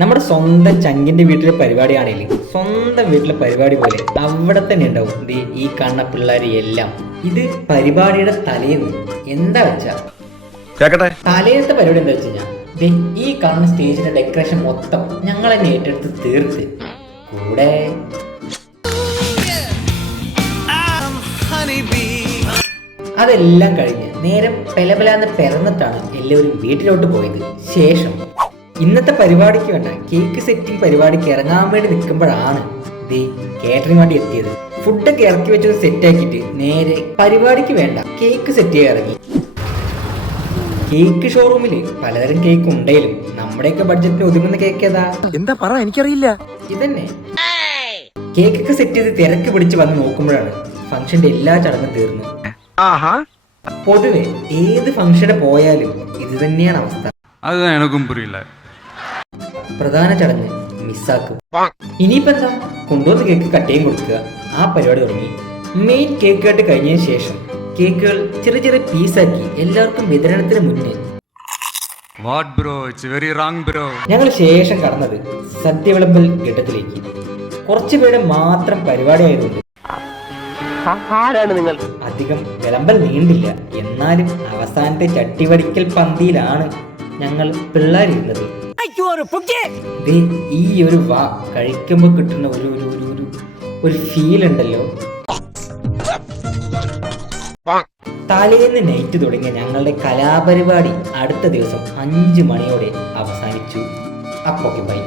നമ്മുടെ സ്വന്തം ചങ്കിന്റെ വീട്ടിലെ പരിപാടിയാണെങ്കിൽ സ്വന്തം വീട്ടിലെ പരിപാടി പോലെ അവിടെ തന്നെ ഉണ്ടാവും ഈ കാണുന്ന പിള്ളേർ എല്ലാം. ഇത് പരിപാടിയുടെ തലേന്ന് എന്താ വെച്ചാ തലേന്നത്തെ പരിപാടി എന്താ വെച്ച് കഴിഞ്ഞാൽ ഈ കാണുന്ന സ്റ്റേജിന്റെ ഡെക്കറേഷൻ മൊത്തം ഞങ്ങൾ തന്നെ ഏറ്റെടുത്ത് തീർത്ത് കൂടെ അതെല്ലാം കഴിഞ്ഞ് നേരം പെലപെലാന്ന് പിറന്നിട്ടാണ് എല്ലാവരും വീട്ടിലോട്ട് പോയത്. ശേഷം ഇന്നത്തെ പരിപാടിക്ക് വേണ്ട കേക്ക് സെറ്റിംഗ് പരിപാടിക്ക് ഇറങ്ങാൻ വേണ്ടി നിൽക്കുമ്പോഴാണ് കേറ്ററിംഗ് വണ്ടി എത്തിയത്. ഫുഡൊക്കെ ഇറക്കി വെച്ചത് സെറ്റ് ആക്കിയിട്ട് നേരെ പരിപാടിക്ക് വേണ്ട കേക്ക് സെറ്റ് ചെയ്യാൻ ഇറങ്ങി. കേക്ക് ഷോറൂമിൽ പലതരം കേക്ക് ഉണ്ടെങ്കിലും നമ്മുടെയൊക്കെ ബഡ്ജറ്റിന് ഒതുങ്ങുന്ന കേക്ക് ഏതാ? എന്താ പറ, എനിക്കറിയില്ല. ഇതന്നെ. കേക്കൊക്കെ സെറ്റ് ചെയ്ത് തിരക്ക് പിടിച്ച് വന്ന് നോക്കുമ്പോഴാണ് ഫംഗ്ഷന്റെ എല്ലാ ചടങ്ങും തീർന്നു. പൊതുവെ ഏത് ഫംഗ്ഷന് പോയാലും ഇത് തന്നെയാണ് അവസ്ഥ. പ്രധാന ചടങ്ങ് മിസ്സാക്കും. ഇനിയിപ്പോ എന്താ, കൊണ്ടുവന്ന് കേക്ക് കട്ടയും കൊടുക്കുക, ആ പരിപാടി തുടങ്ങി. മെയിൻ കേക്ക് കട്ട് കഴിഞ്ഞതിന് ശേഷം കേക്കുകൾ ചെറിയ ചെറിയ പീസാക്കി എല്ലാവർക്കും വിതരണത്തിന് മുന്നേ ഞങ്ങൾ ശേഷം കടന്നത് സദ്യ വിളമ്പൽ ഘട്ടത്തിലേക്ക്. കുറച്ചു പേരുടെ മാത്രം പരിപാടി ആയതുകൊണ്ട് അധികം വിളമ്പൽ നീണ്ടില്ല. എന്നാലും അവസാനത്തെ ചട്ടിവടിക്കൽ പന്തിയിലാണ് ഞങ്ങൾ പിള്ളേരിരുന്നത്. ഈ ഒരു വാ കഴിക്കുമ്പോ കിട്ടുന്ന ഒരു ഫീൽ ഉണ്ടല്ലോ. തലേന്ന് നൈറ്റ് തുടങ്ങിയ ഞങ്ങളുടെ കലാപരിപാടി അടുത്ത ദിവസം 5 മണിയോടെ അവസാനിച്ചു. അപ്പോക്കെ ബൈ.